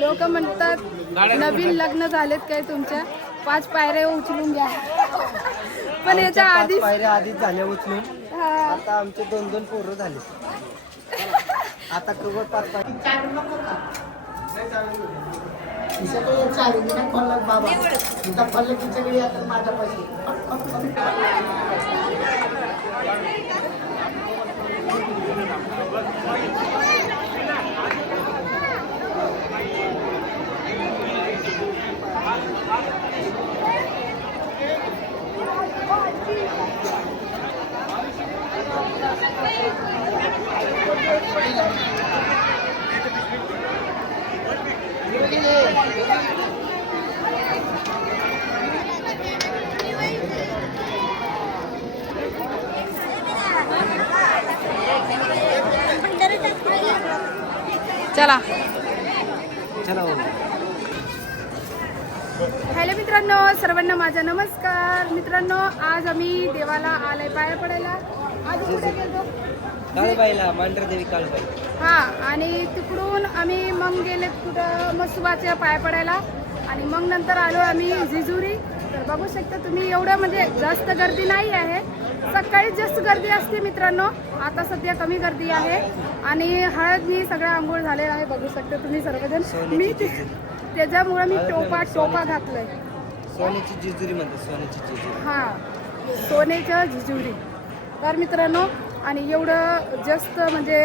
लोक म्हणतात नवीन लग्न झालेत काय तुमच्या? पाच पायऱ्या उचलून घ्या. पण याच्या आधीच पायऱ्या आधीच झाल्या उचलून. आता आमचे दोन दोन पोरं झाले. आता कवर पाच पाच चला चला. हॅलो मित्रांनो सर्वांना माझा नमस्कार. मित्रांनो आज आम्ही देवाला आलाय पाया पडायला. आज कुठे गेलो काळबाईला मांढरदेवी काळबाई. हा आणि तिकडून आम्ही मग गेले कुठं मसुबाच्या पाया पडायला. आणि मग नंतर आलो आम्ही जिजुरी तर बघू शकता तुम्ही एवढं म्हणजे जास्त गर्दी नाही आहे. सकाळी जास्त गर्दी असते मित्रांनो. आता सध्या कमी गर्दी आहे. आणि हळद मी सगळं आंघोळ झालेला आहे. बघू शकता तुम्ही सर्वजण. मी ते-. त्याच्यामुळं मी टोपा टोपा. घातलाय. सोन्याची जेजुरी म्हणते सोन्याची जेजुरी. हा सोन्याच्या झिजुरी तर मित्रांनो आणि एवढं जास्त म्हणजे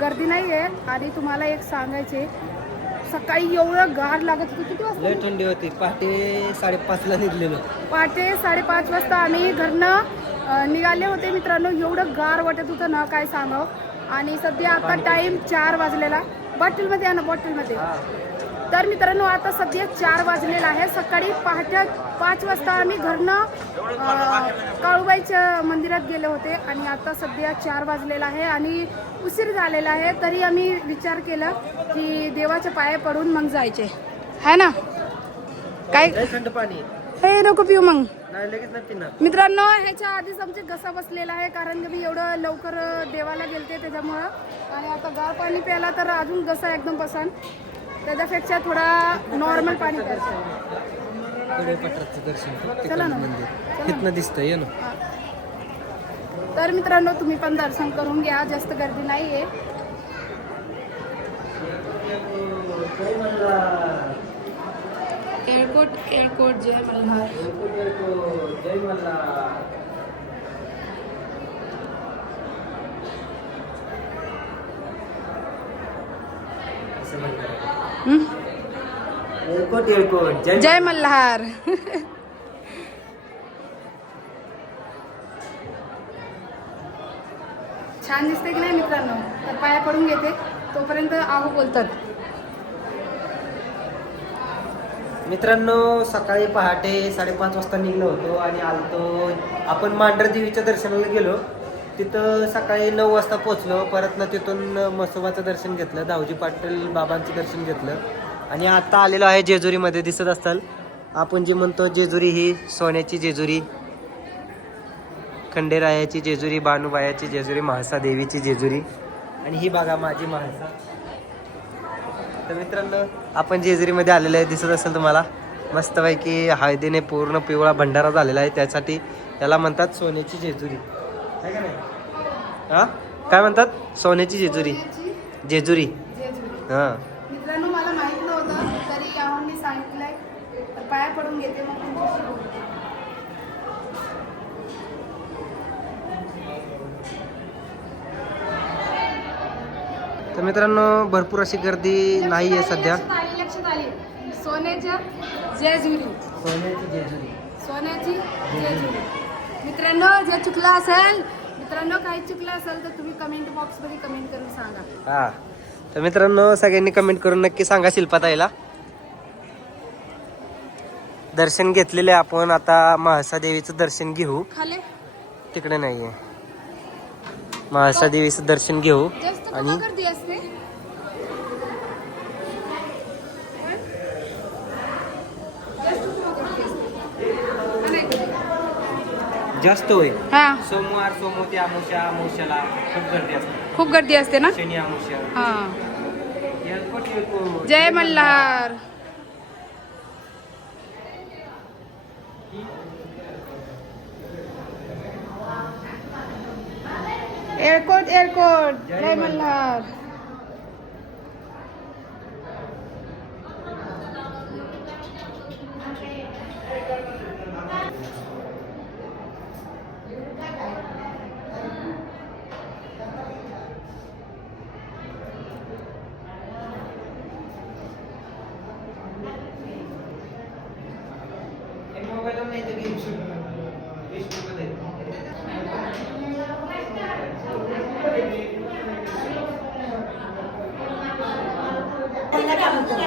गर्दी नाही आहे. आणि तुम्हाला एक सांगायचे सकाळी एवढं गार लागत होतं किती वाजता? लय थंडी होती. पहाटे साडेपाचला निघलेलो. पहाटे साडेपाच वाजता आम्ही घरनं अ, निघाले होते मित्रांनो. एवढं गार वाटत होतं ना काय सांगावं. आणि सध्या आता टाइम चार वाजलेला. बॉटलमध्ये आहे ना बॉटलमध्ये हा. तर मित्रांनो आता सध्या चार वाजलेला आहे सकाळी पहाटे पाच वाजता आम्ही घरनं काळूबाईच्या मंदिरात गेले होते आणि आता सध्या चार वाजलेला आहे आणि उशीर झालेला आहे. तरी आम्ही विचार केला की देवाच्या पाया पडून मग जायचे. है ना? काय? थंड पाणी हे नको पिऊ मग. मित्रांनो ह्याच्या आधीच आमचे घसा बसलेला आहे कारण की मी एवढं लवकर देवाला गेलते त्याच्यामुळं. आणि आता गार पाणी प्यायला तर अजून घसा एकदम पसंत. त्याच्यापेक्षा थोडा नॉर्मल पाणी दर्शन फक्त चला ना. मंदिर चला. तिथनं दिसतंय ये ना तर मित्रांनो तुम्ही पण दर्शन करून घ्या जास्त गर्दी नाही आहे केळकोट केळकोट जय मल्हार? एअरपोर्ट एअरपोर्ट जय जय मल्हार. छान दिसते की नाही मित्रांनो? तर पाया पडून घेते. तोपर्यंत आहू बोलतात. मित्रांनो सकाळी पहाटे साडेपाच वाजता निघलो होतो आणि आलतो. आपण मांढर देवीच्या दर्शनाला गेलो. तिथं सकाळी नऊ वाजता पोचलो परत ना तिथून मसोबाचं दर्शन घेतलं. दावजी पाटील बाबांचं दर्शन घेतलं. आणि आता आलेलो आहे जेजुरीमध्ये. दिसत असाल आपण जे म्हणतो जेजुरी ही सोन्याची जेजुरी खंडेरायाची जेजुरी बानुबायाची जेजुरी म्हाळसा देवीची जेजुरी. आणि ही बघा माझी म्हाळसा तर मित्रांनो आपण जेजुरीमध्ये आलेलो आहे. दिसत असेल तुम्हाला मस्तपैकी हळदीने पूर्ण पिवळा भंडारा झालेला आहे. त्यासाठी त्याला म्हणतात सोन्याची जेजुरी. हा काय म्हणतात? सोन्याची जेजुरी. जेजुरी. हां. मित्रांनो मला माहीत नव्हतं तरी याहून सांगितलंय. तर पाया पडून घेते मग. तर मित्रांनो भरपूर अशी गर्दी नाही आहे सध्या. लक्षात आली सोन्याच्या जेजुरी. सोन्याची जेजुरी. सोन्याची जेजुरी. मित्रांनो जे चुकलं असेल मित्रांनो काही चुकलं असेल तर तुम्ही कमेंट बॉक्समध्ये कमेंट करून सांगा. हा. तर मित्रांनो सगळ्यांनी कमेंट करून नक्की सांगा शिल्पाताईला दर्शन घेतलेले आपण आता म्हाळसा देवीचं दर्शन घेऊ. खाले. तिकडे नाहीये. म्हाळसा देवीचं दर्शन घेऊ. जास्त आणि कुठं गर्दी असते जास्त कुठं गर्दी असते? हा, नाही गर्दी. जास्त होईल. हा. सोमवार सोमवती अमुषा अमुष्याला खूप गर्दी असते. खूप गर्दी असते ना? शनी अमुष्या हा. एअरपोर्ट जय मल्हार. एअरपोर्ट एअरपोर्ट जय मल्हार.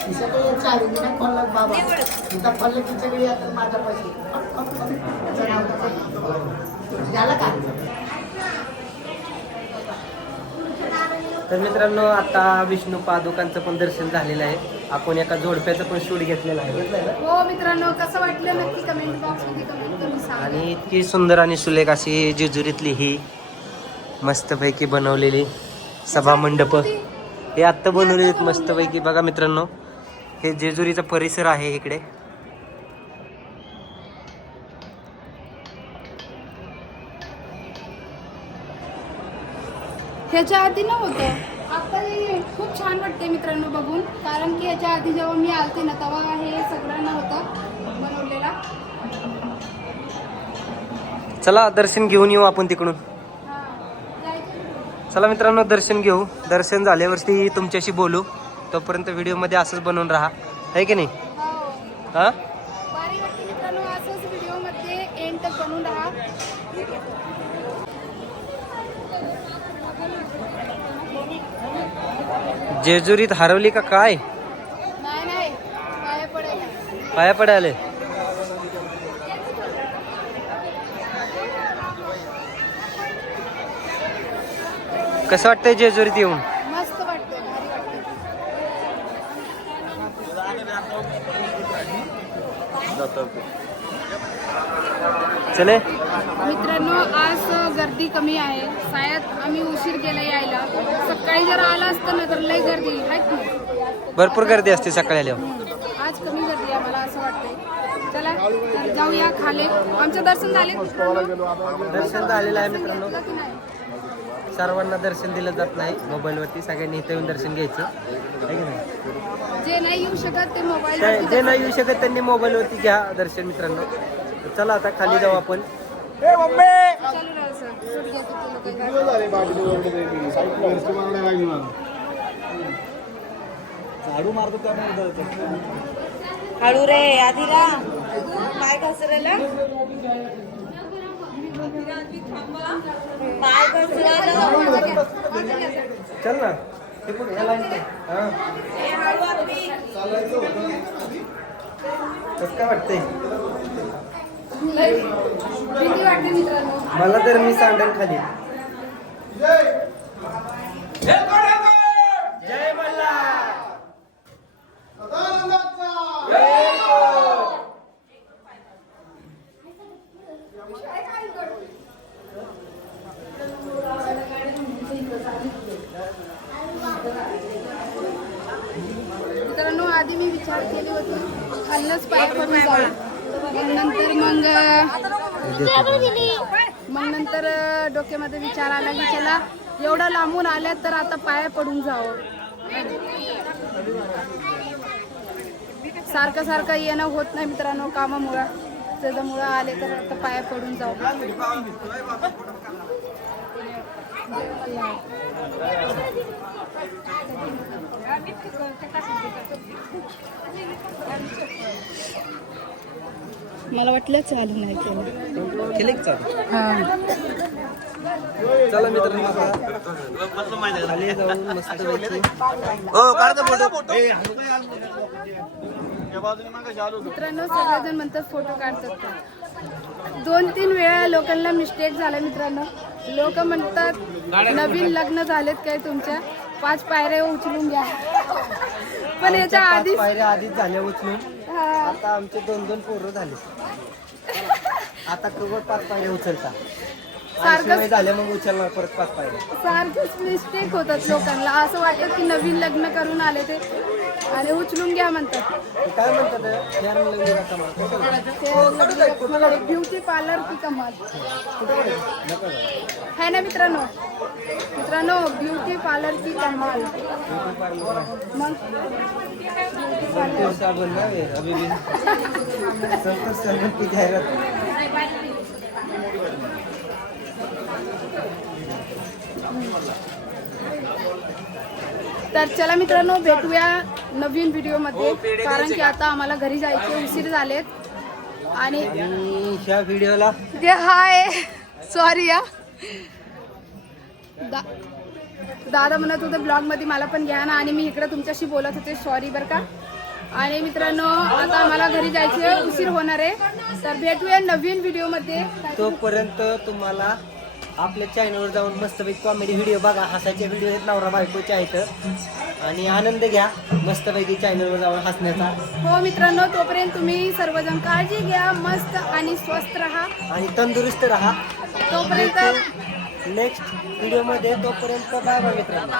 जय मल्हार तर मित्रांनो आता विष्णू पादुकांचं पण दर्शन झालेलं आहे. आपण एका जोडप्याचं पण शूट घेतलेलं आहे? हो मित्रांनो कसं वाटलं नक्की कमेंट बॉक्समध्ये कमेंट करून सांगा. आणि इतकी सुंदर आणि सुलेख अशी जेजुरीतली ही मस्तपैकी बनवलेली सभा मंडप हे आत्ता बनवलेली मस्तपैकी. बघा मित्रांनो हे जेजुरीचा परिसर आहे इकडे. ह्याच्या आधी नव्हतं. आता हे खूप छान वाटते मित्रांनो बघून. कारण की ह्याच्या आधी जेव्हा मी आलते ना तेव्हा हे सगळं नव्हतं बनवलेला. चला दर्शन घेऊन येऊ आपण तिकडून. हा चला मित्रांनो दर्शन घेऊ. दर्शन झाल्यावरती तुमच्याशी बोलू. तोपर्यंत व्हिडिओमध्ये असंच बनवून राहा. आहे की नाही? हो? जेजुरीत हरवली का काय? पाया पडायले. कसं वाटतंय जेजुरीत येऊन मस्त वाटतंय भारी वाटतंय चले. मित्रांनो आज गर्दी कमी आहे. शाळेत आम्ही उशीर केला यायला. सकाळी जर आला असतं ना तर लय गर्दी. आहे की नाही? भरपूर गर्दी असते सकाळी आल्यावर. आज कमी गर्दी आहे मला असं वाटतंय. चला तर जाऊया खाले. आमचं दर्शन झाले? दर्शन झालेलं आहे मित्रांनो? सर्वांना दर्शन दिलं जात नाही मोबाईलवरती सगळ्यांनी इथं येऊन दर्शन घ्यायचं. आहे की नाही? जे नाही येऊ शकत ते मोबाईल त्या- जे नाही येऊ शकत त्यांनी मोबाईलवरती घ्या दर्शन मित्रांनो. तर चला आता खाली जाऊ आपण. चालू राहा सर. सूट घेतो ते लोकं. हळू रे आधीला पाय घसरला पाय घसरला चल ना. ते कसं काय वाटतंय? वाटते मला तर मी सांडेल खाली जय मल्हार मित्रांनो आधी मी विचार केली होती. खाल्लंच पाय नंतर मग मग नंतर डोक्यामध्ये विचार आला की चला एवढा लांबून आल्यात तर आता पाया पडून जावं. सारखं सारखं येणं होत नाही मित्रांनो कामामुळं. त्याच्यामुळं आले तर आता पाया पडून जाऊ मला वाटलं चालू नाही केलं. केले चालू? हा. चला मित्रांनो सगळेजण म्हणतात फोटो काढतात. दोन तीन वेळा लोकांना मिस्टेक झाला मित्रांनो. लोक म्हणतात नवीन लग्न झालेत काय तुमच्या? पाच पायऱ्या उचलून घ्या. पण याच्या आधीच पायऱ्या आधीच झाल्या उचलून. आता आमचे दोन दोन पोरं झाले. आता कवर पाच पायऱ्या उचलता सारखं- झाल्या मग उचलणार परत पाच पायऱ्या. सारखेच मिस्टेक होतात लोकांना. असं वाटतं की नवीन लग्न करून आले ते. आणि उचलून घ्या म्हणतात. काय म्हणतात? कमाल. कुठं ब्युटी पार्लर की कमाल? कुठं नका जाऊ. है ना मित्रांनो? मित्रांनो ब्युटी पार्लर की कमाल. ब्युटी पार्लर आहे. मग? संतोष साबण ना हे, अभी भी. संतोष साबण की जाहिरात. तर चला मित्रांनो भेटूया नवीन व्हिडिओमध्ये. कारण की आता आम्हाला घरी जायचे उशीर झालेत. आणि व्हिडिओला? हाय. सॉरी या दा दादा म्हणत होते ब्लॉगमध्ये मला पण घ्या ना. आणि मी इकडे तुमच्याशी बोलत होते सॉरी बरं का. आणि मित्रांनो आता आम्हाला घरी जायचे उशीर होणार आहे. तर भेटूया नवीन व्हिडिओमध्ये. तोपर्यंत तुम्हाला आपल्या चॅनलवर जाऊन मस्तपैकी कॉमेडी व्हिडिओ बघा. हसायचे व्हिडिओ आहेत नवरा बायकोचे आहेत. आणि आनंद घ्या मस्तपैकी चॅनलवर जाऊन हसण्याचा. हो मित्रांनो तोपर्यंत तुम्ही सर्वजण काळजी घ्या मस्त आणि स्वस्त राहा. आणि तंदुरुस्त राहा. तोपर्यंत नेक्स्ट व्हिडिओमध्ये तोपर्यंत बाय बाय मित्रांनो.